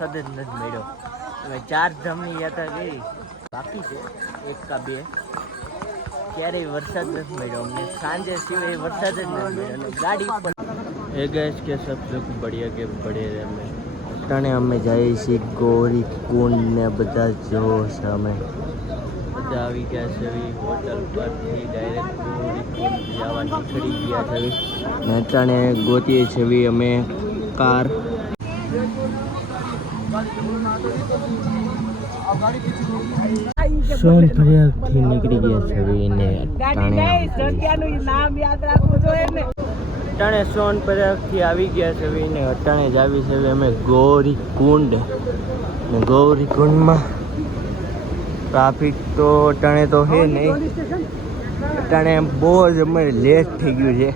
વરસાદ જ નથી મળ્યો. હવે 4 ધામની યાત્રા કરી બાકી છે, 1 का 2, ક્યારેય વરસાદ નથી મળ્યો અમને. સાંજે સિવાય વરસાદ જ નથી મળ્યો અને ગાડી પર એ ગેસ કે સબ લોગ બઢિયા કે બઢિયા અમે અટાણે અમે જઈએ છીએ ગૌરી કુંડ ને બધા જો છે. અમે બધા આવી ગયા છે હોટલ પરથી ડાયરેક્ટ ગૌરી કુંડ જવા નીકળી ગયા છે ને અટાણે ગોતીએ છે અમે કાર. સોનપ્રયાગથી નીકળી ગયા છે ને અટાણે સોનપ્રયાગથી આવી ગયા છે ને અટાણે જ આવી છે અમે ગૌરી કુંડ ને ગૌરી કુંડમાં ટ્રાફિક તો અટાણે તો છે નહીં. અટાણે બહુ જ અમારે લેટ થઈ ગયું છે,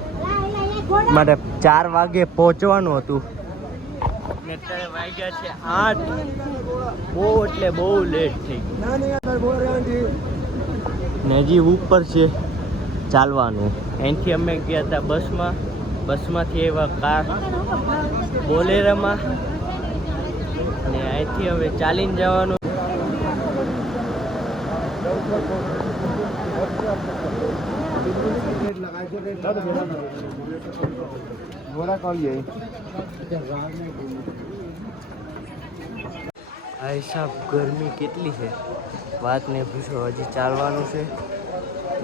મારે 4 વાગે પહોંચવાનું હતું ને અત્યારે વાગ્યા છે 8. બહુ એટલે બહુ લેટ થઈ ગયું ને હજી ઉપર છે ચાલવાનું. અહીંથી અમે ગયા હતા બસમાંથી એવા કાર બોલેરામાં ને અહીંથી હવે ચાલીને જવાનું. ભાઈ સાહેબ ગરમી કેટલી છે વાત ને પૂછો. હજી ચાલવાનું છે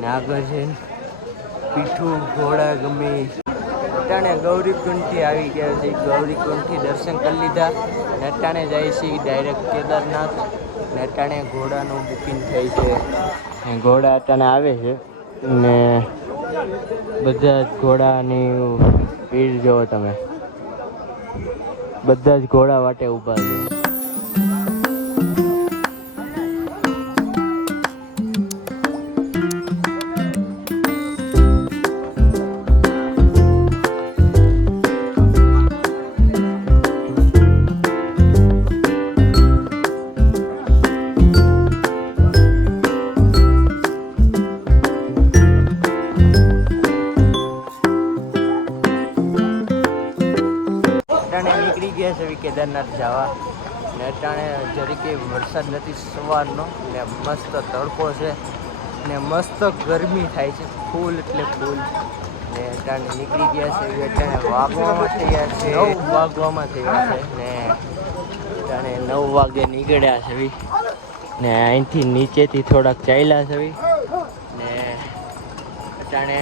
ને આગળ છે પીઠું ઘોડા ગમે. અટાણે ગૌરીકુંડથી આવી ગયા છે, ગૌરીકુંડથી દર્શન કરી લીધા ને અટાણે જાય છે ડાયરેક્ટ કેદારનાથ ને અટાણે ઘોડાનું બુકિંગ થઈ છે ને ઘોડા અટાણે આવે છે ને બધા જ ઘોડાની ભીડ જોવો તમે, બધા જ ઘોડા વાટે ઊભા છે. નીકળી ગયા છે કેદારનાથ જવા ને અટાણે જરીકે વરસાદ નથી સવારનો ને મસ્ત તડકો છે ને મસ્ત ગરમી થાય છે ફૂલ એટલે ફૂલ ને અટાણે નીકળી ગયા છે. અટાણે વાગવામાં થયા છે 9 વાગવામાં થયા છે ને અટાણે 9 વાગે નીકળ્યા છે ને અહીંથી નીચેથી થોડાક ચાલ્યા છે ને અટાણે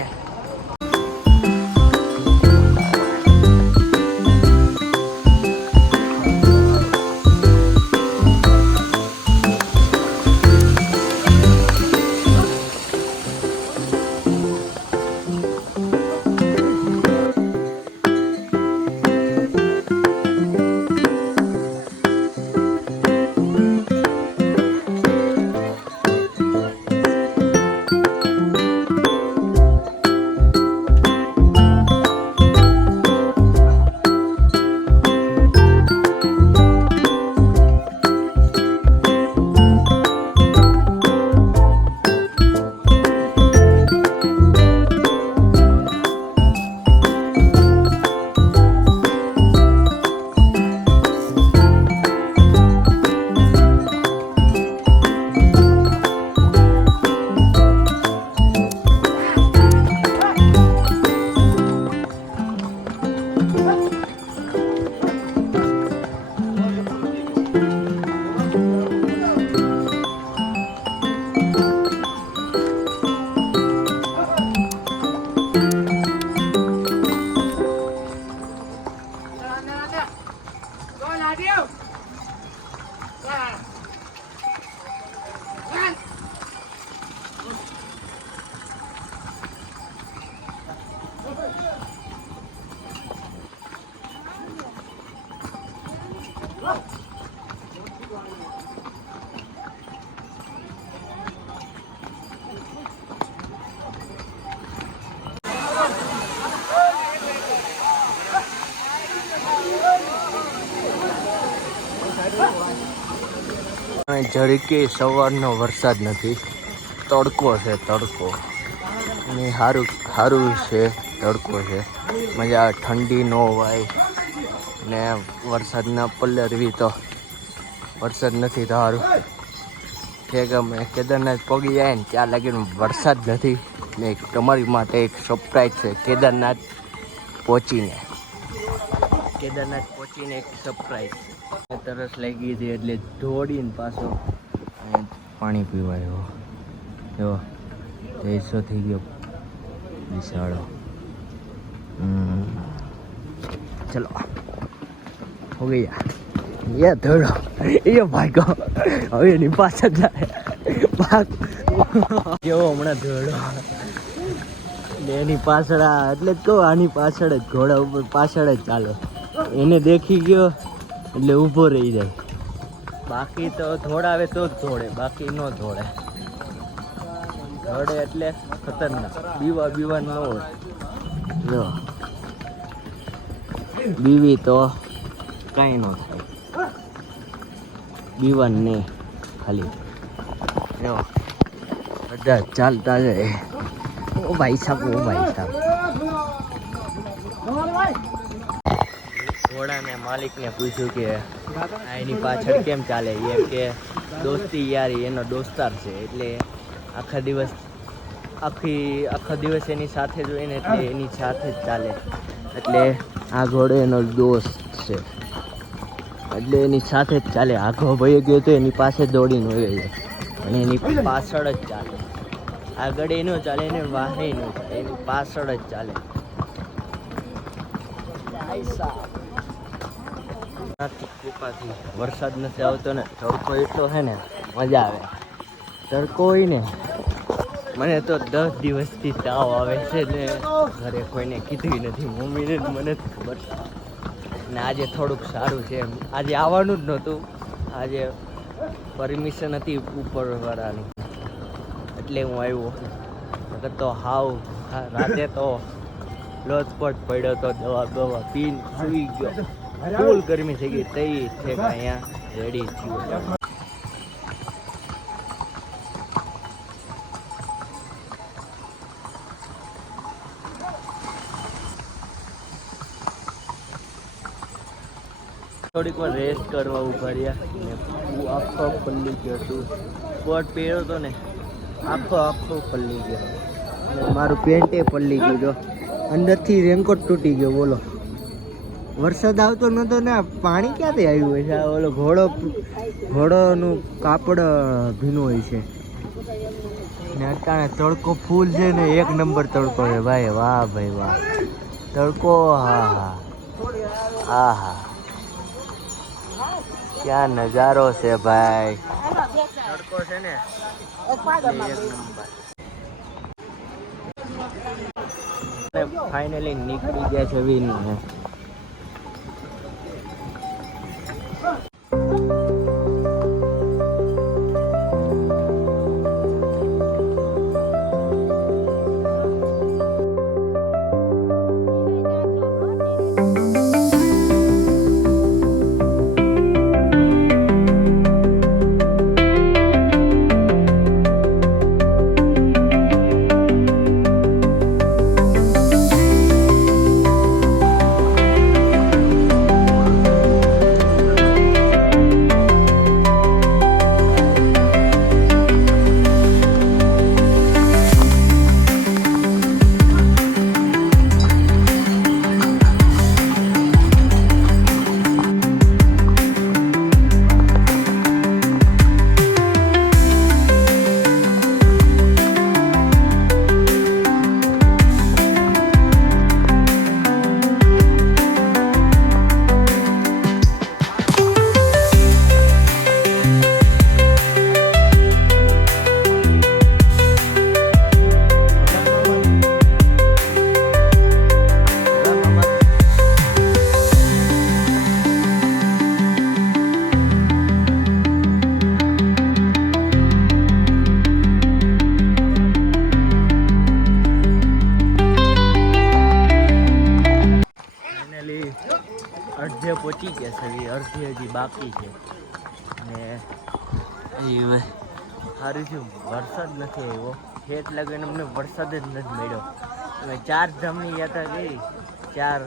જરીકે સવારનો વરસાદ નથી, તડકો છે તડકો. ને સારું છે, તડકો છે, મજા ઠંડી ન હોય ને વરસાદના પલરવી તો વરસાદ નથી તો સારું કે ગમે કેદારનાથ પગી જાય ને ત્યાં લાગીને વરસાદ નથી ને તમારી માટે એક સરપ્રાઈઝ છે કેદારનાથ પહોંચીને એક સરપ્રાઈઝ છે તરસ લાગી હતી એટલે દોડીને પાછો પાણી પીવાયો જો 150 થઈ ગયો વિશાળો ચલો હો ગયા ये थोड़ा ये भागो હવે એની પાછળ જાય ભાગ કેવો હમણાં ધોડો એની પાછળ એટલે જ કહું આની પાછળ જ ઘોડા ઉપર પાછળ જ ચાલે એને દેખી ગયો એટલે ઊભો રહી જાય બાકી તો ધોડાવે તો જ ધોડે બાકી ન ધોડે ધોડે એટલે ખતરનાક બીવા ન હોય જો બીવી તો કાંઈ ન થાય બીવન ને ખાલી જો બધા ચાલતા જાય ઓ ભાઈ સાહેબ ઘોડાને માલિકને પૂછ્યું કે એની પાછળ કેમ ચાલે એમ કે દોસ્તી યારી એનો દોસ્તાર છે એટલે આખા દિવસ એની સાથે જ હોય ને એટલે એની સાથે જ ચાલે એટલે આ ઘોડો એનો દોસ્ત છે એટલે એની સાથે જ ચાલે આખો ભાઈ ગયો તો એની પાસે દોડીને હોય જાય અને એની પાછળ જ ચાલે આગળ એનો ચાલે એને વાહે ન ચાલે એની પાછળ જ ચાલે કૃપાથી વરસાદ નથી આવતો ને તડકો એટલો છે ને મજા આવે તડકો હોય ને મને તો 10 દિવસથી તાવ આવે છે ને ઘરે કોઈને કીધું નથી મમ્મીને મને જ ખબર ને આજે થોડુંક સારું છે આજે આવવાનું જ નહોતું આજે પરમિશન હતી ઉપરવાળાની એટલે હું આવ્યો નકર તો રાતે તો લોચપટ પડ્યો તો દવા પીને સૂઈ ગયો ફૂલ ગરમી થઈ ગઈ તઈ છે કે અહીંયા રેડી થયું થોડીક વાર રેસ્ટ કરવા ઉભા રહ્યા ને આખો પલ્લી ગયો હતું કોટ પહેર્યો હતો ને આખો પલ્લી ગયો અને મારું પેન્ટે પલ્લી ગયું જો અંદરથી રેનકોટ તૂટી ગયો બોલો વરસાદ આવતો નહોતો ને પાણી ક્યાંથી આવ્યું હોય છે આ ઓલો ઘોડોનું કાપડ ભીનું હોય છે ને અટાણે તડકો ફૂલ છે ને 1 નંબર તડકો છે ભાઈ વાહ ભાઈ વાહ તડકો હા क्या नजारो से भाई तड़को से ने 1 नंबर फाइनली निकली गया छवि ने અડધે પહોંચી ગયા છે અડધી હજી બાકી છે ને સારું થયું વરસાદ નથી આવ્યો ખેત લગીને અમને વરસાદ જ નથી મળ્યો અમે 4 ધામની યાત્રા કરી 4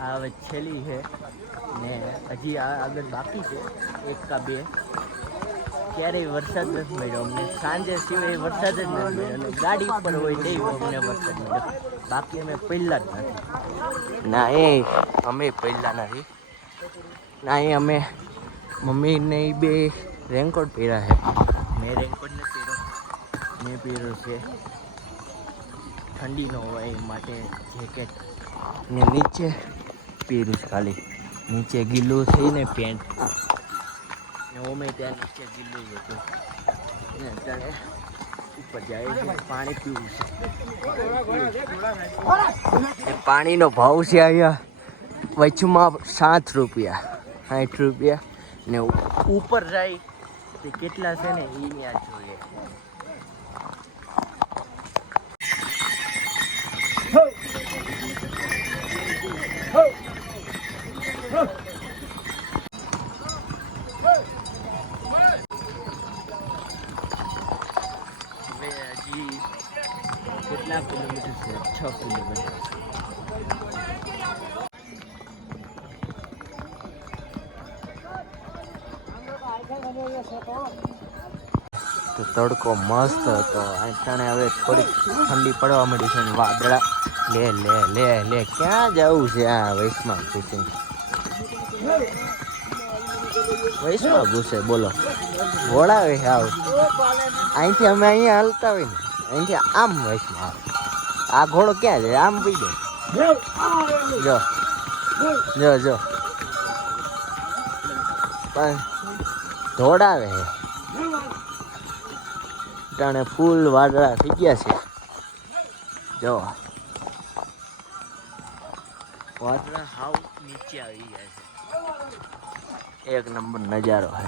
આ હવે છેલ્લી છે ને હજી આગળ બાકી છે 1 કે 2. ક્યારેય વરસાદ નથી મળ્યો અમને, સાંજે સિવાય વરસાદ જ નથી મળ્યો, અને ગાડી પર હોય તે અમને વરસાદ મળ્યો. બાકી અમે પહેલા જ નથી. ના એ અમે પહેલા નથી. ના એ અમે મમ્મી ને એ બે રેનકોટ પહેર્યા છે. મેં રેનકોટ નથી પહેર્યો, મેં પહેર્યો છે ઠંડી ન હોય એ માટે જેકેટ, ને નીચે પહેર્યું છે ખાલી. નીચે ગીલું થઈને પેન્ટ, ને ઓમે ત્યાં નીચે ગીલું હતું. ને અત્યારે ઉપર જાય છે, પાણી પીવું છે. પાણીનો ભાવ છે અહીંયા વચમાં 7 રૂપિયા 60 રૂપિયા, ને ઉપર જાય તે કેટલા છે ને એ ત્યાં જોઈએ. હવે હજી કેટલા કિલોમીટર છે? 6 કિલોમીટર. તો તડકો મસ્ત હતો. અત્યારે હવે થોડીક ઠંડી પડવા માંડી છે. વાદળા લે લે લે લે ક્યાં જવું છે? આ વૈષ્ણવ ઘૂસે, વૈષ્ણવ ઘૂસે બોલો, વોળાવે આવ. અહીંથી અમે અહીંયા હાલતા હોય ને, અહીંથી આમ વૈષ્ણવ આવે. આ ઘોડો ક્યાં છે? આમ પી દે. જો જો જો પણ દોડાવે છે. ટાણે ફૂલ વાદળા થઈ ગયા છે. જો વાદળા હાવ નીચે આવી ગયા છે. એક નંબર નજારો છે.